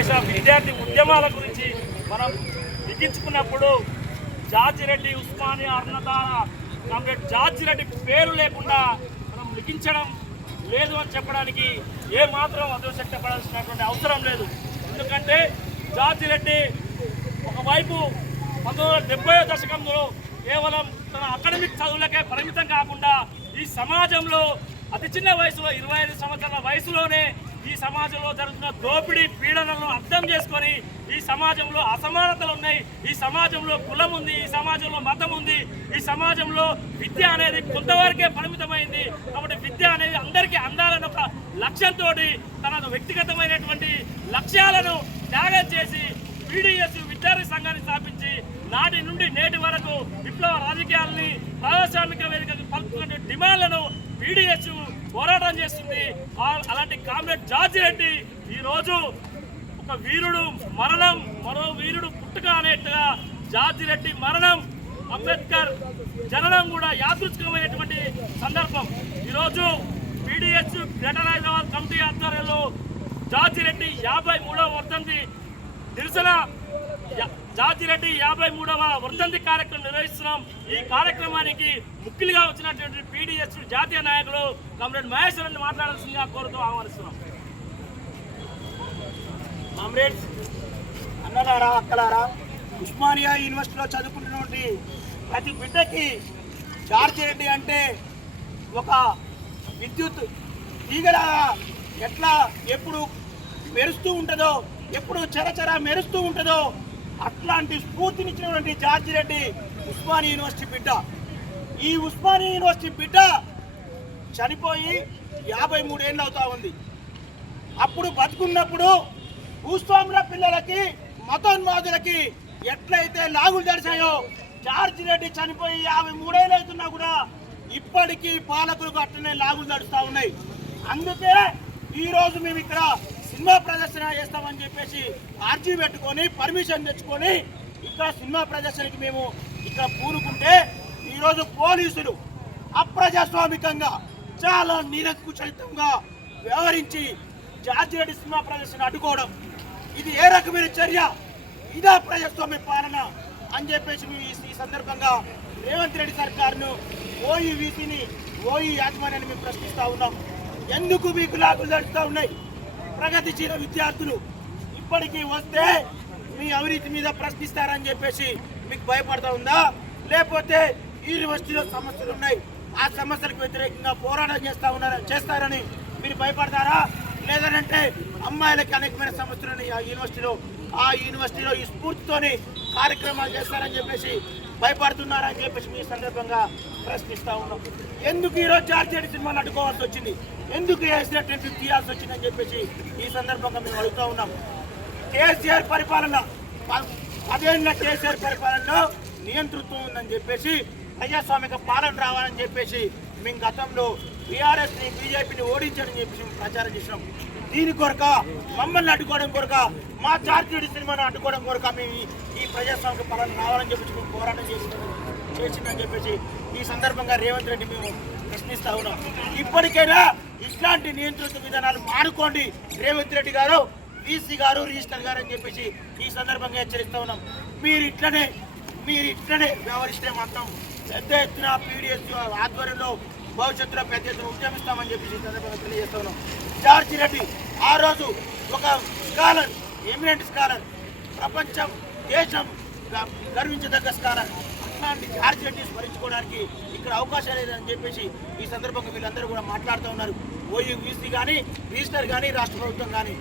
భారతదేశ విద్యార్థి ఉద్యమాల గురించి మనం లిఖించుకున్నప్పుడు George Reddy, Osmania, Arunadhara, comrade George Reddy పేరు లేకుండా మనం లిఖించడం లేదు అని చెప్పడానికి ఏమాత్రం అదోశక్తపడాల్సినటువంటి అవసరం లేదు. ఎందుకంటే జార్జి రెడ్డి ఒకవైపు 1970వ దశకంలో కేవలం తన అకాడమిక్ చదువులకే పరిమితం కాకుండా ఈ సమాజంలో అతి చిన్న వయసులో 25 సంవత్సరాల వయసులోనే ఈ సమాజంలో జరుగుతున్న దోపిడీ పీడనలను అర్థం చేసుకొని ఈ సమాజంలో అసమానతలు ఉన్నాయి, ఈ సమాజంలో కులం ఉంది, ఈ సమాజంలో మతం ఉంది, ఈ సమాజంలో విద్య అనేది కొంతవరకే పరిమితమైంది. కాబట్టి విద్య అనేది అందరికీ అందాలని ఒక లక్ష్యంతో తన వ్యక్తిగతమైనటువంటి లక్ష్యాలను త్యాగం చేసి పీడీఎస్ విద్యార్థి సంఘాన్ని స్థాపించి నాటి నుండి నేటి వరకు విప్లవ రాజకీయాలని ప్రజాస్వామిక వేదికకు పలుకుతున్న డిమాండ్లను పీడీఎస్ పోరాటం చేస్తుంది. అలాంటి కామ్రేడ్ జార్జి రెడ్డి ఈరోజు ఒక వీరుడు మరణం, మరో వీరుడు పుట్టుక అనేట్టుగా జార్జి రెడ్డి మరణం, అంబేద్కర్ జననం కూడా యాదృచ్ఛికమైనటువంటి సందర్భం. ఈరోజు పీడీఎస్ గ్రేటర్ హైదరాబాద్ కమిటీ ఆధ్వర్యంలో జార్జి రెడ్డి 53వ వర్ధంతి నిరసన జార్జి రెడ్డి 53వ వర్ధంతి కార్యక్రమం నిర్వహిస్తున్నాం. ఈ కార్యక్రమానికి ముఖ్యులుగా వచ్చినటువంటి పీడీఎస్ జాతీయ నాయకులు కామ్రేడ్ మహేశ్వరని మాట్లాడాల్సిందిగా కోరుతూ ఆహ్వానిస్తున్నాం. కామ్రేడ్స్, అన్నలారా, అక్కలారా, ఉస్మానియా యూనివర్సిటీలో చదువుకుంటున్నటువంటి ప్రతి బిడ్డకి జార్జి రెడ్డి అంటే ఒక విద్యుత్ తీగలా ఎట్లా ఎప్పుడు మెరుస్తూ ఉంటుందో, ఎప్పుడు చరచర మెరుస్తూ ఉంటుందో అట్లాంటి స్ఫూర్తినిచ్చినటువంటి జార్జి రెడ్డి ఉస్మానియా యూనివర్సిటీ బిడ్డ. ఈ ఉస్మానియా యూనివర్సిటీ బిడ్డ చనిపోయి 53 ఏళ్ళు అవుతా ఉంది. అప్పుడు బతుకున్నప్పుడు భూస్వాముల పిల్లలకి, మతోన్మాదులకి ఎట్లయితే లాగులు దడిచాయో జార్జి రెడ్డి చనిపోయి 53 ఏళ్ళు అవుతున్నా కూడా ఇప్పటికీ పాలకులకు అట్లనే లాగులు దడుస్తూ ఉన్నాయి. అందుకే ఈరోజు మేము ఇక్కడ సినిమా ప్రదర్శన చేస్తామని చెప్పేసి ఆర్జీ పెట్టుకొని పర్మిషన్ తెచ్చుకొని ఇక్కడ సినిమా ప్రదర్శనకి మేము ఇక్కడ పూనుకుంటే ఈరోజు పోలీసులు అప్రజాస్వామికంగా చాలా నిరంకుశంగా వ్యవహరించి జార్జి రెడ్డి సినిమా ప్రదర్శన అడ్డుకోవడం, ఇది ఏ రకమైన చర్య? ఇదా ప్రజాస్వామ్య పాలన అని చెప్పేసి మేము ఈ సందర్భంగా రేవంత్ రెడ్డి సర్కారును, ఓఈవీసీని, ఓఈ యాజమాన్యాన్ని మేము ప్రశ్నిస్తూ ఉన్నాం. ఎందుకు మీకు లాగులు దడుస్తూ ఉన్నాయి? ప్రగతిశీల విద్యార్థులు ఇప్పటికీ వస్తే మీ అవినీతి మీద ప్రశ్నిస్తారని చెప్పేసి మీకు భయపడతా ఉందా? లేకపోతే యూనివర్సిటీలో సమస్యలు ఉన్నాయి, ఆ సమస్యలకు వ్యతిరేకంగా పోరాటం చేస్తారని మీరు భయపడతారా? లేదంటే అమ్మాయిలకి అనేకమైన సమస్యలు ఉన్నాయి ఆ యూనివర్సిటీలో ఈ స్ఫూర్తితోని కార్యక్రమాలు చేస్తారని చెప్పేసి భయపడుతున్నారని చెప్పేసి మీ సందర్భంగా ప్రశ్నిస్తూ ఉన్నాం. ఎందుకు ఈరోజు జార్జి రెడ్డి సినిమాను అడ్డుకోవాల్సి వచ్చింది? ఎందుకు వేసినట్టు తీయాల్సి వచ్చిందని చెప్పేసి ఈ సందర్భంగా మేము అడుగుతూ ఉన్నాం. కేసీఆర్ పరిపాలన, 10 ఏళ్ల కేసీఆర్ పరిపాలనలో నియంతృత్వం ఉందని చెప్పేసి, ప్రజాస్వామిక పాలన రావాలని చెప్పేసి మేము గతంలో టీఆర్ఎస్ని, బీజేపీని ఓడించడం చెప్పేసి మేము ప్రచారం చేసినాం. దీని కొరక, మమ్మల్ని అడ్డుకోవడం కొరక, మా జార్జి రెడ్డి సినిమాను అడ్డుకోవడం కొరక మేము ఈ ప్రజాస్వామిక పాలన రావాలని చెప్పేసి మేము పోరాటం చేసిందని చెప్పేసి ఈ సందర్భంగా రేవంత్ రెడ్డి మేము ప్రశ్నిస్తూ ఉన్నాం. ఇప్పటికైనా ఇట్లాంటి నియంత్రిత విధానాలు మానుకోండి రేవంత్ రెడ్డి గారు, వీసీ గారు, రిజిస్టర్ గారు అని చెప్పేసి ఈ సందర్భంగా హెచ్చరిస్తూ ఉన్నాం. మీరు ఇట్లనే వ్యవహరిస్తే మాత్రం పెద్ద ఎత్తున పీడీఎస్ ఆధ్వర్యంలో భవిష్యత్తులో పెద్ద ఎత్తున ఉద్యమిస్తామని చెప్పేసి ఈ సందర్భంగా తెలియజేస్తూ ఉన్నాం. జార్జి రెడ్డి ఆ రోజు ఒక స్కాలర్, ఎమినెంట్ స్కాలర్, ప్రపంచం, దేశం గర్వించదగ్గ స్కాలర్. అట్లాంటి జార్జి రెడ్డి స్మరించుకోవడానికి ఇక్కడ అవకాశం లేదని చెప్పేసి ఈ సందర్భంగా వీళ్ళందరూ కూడా మాట్లాడుతూ ఉన్నారు. ఓయూవీసీ కానీ, రిజిస్టర్ కానీ, రాష్ట్ర ప్రభుత్వం కానీ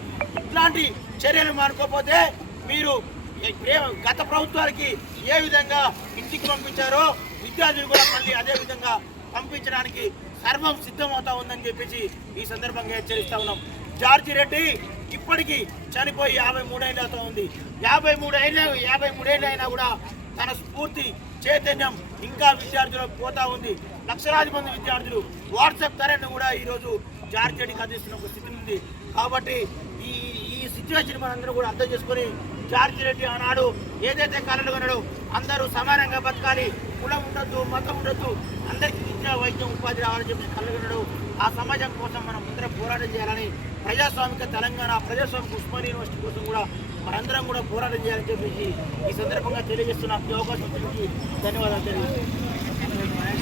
ఇట్లాంటి చర్యలు మానుకోకపోతే మీరు గత ప్రభుత్వానికి ఏ విధంగా ఇంటికి పంపించారో విద్యార్థులు కూడా మళ్ళీ అదే విధంగా పంపించడానికి సర్వం సిద్ధమవుతా ఉందని చెప్పేసి ఈ సందర్భంగా హెచ్చరిస్తూ ఉన్నాం. జార్జి రెడ్డి ఇప్పటికీ చనిపోయి 53 ఏళ్ళు అవుతా ఉంది. 53 ఏళ్ళు అయినా కూడా తన స్ఫూర్తి, చైతన్యం ఇంకా విద్యార్థులకు పోతా ఉంది. లక్షలాది మంది విద్యార్థులు వాట్సాప్ ధరను కూడా ఈరోజు జార్జి రెడ్డికి అందిస్తున్న ఒక స్థితి ఉంది. కాబట్టి ఈ సిచ్యువేషన్ మనందరూ కూడా అర్థం చేసుకొని జార్జి రెడ్డి ఆనాడు ఏదైతే కళలు కన్నాడో అందరూ సమానంగా బతకాలి, కులం ఉండొద్దు, మతం ఉండొద్దు, అందరికీ విద్య, వైద్యం, ఉపాధి రావాలని చెప్పి కళలు కన్నాడు. ఆ సమాజం కోసం మనం ముందర పోరాటం చేయాలని ప్రజాస్వామిక తెలంగాణ, ప్రజాస్వామిక ఉస్మానియా యూనివర్సిటీ కోసం కూడా మనందరం కూడా పోరాటం చేయాలని చెప్పేసి ఈ సందర్భంగా తెలియజేస్తున్న ఈ అవకాశం గురించి ధన్యవాదాలు తెలియజేస్తున్నాను.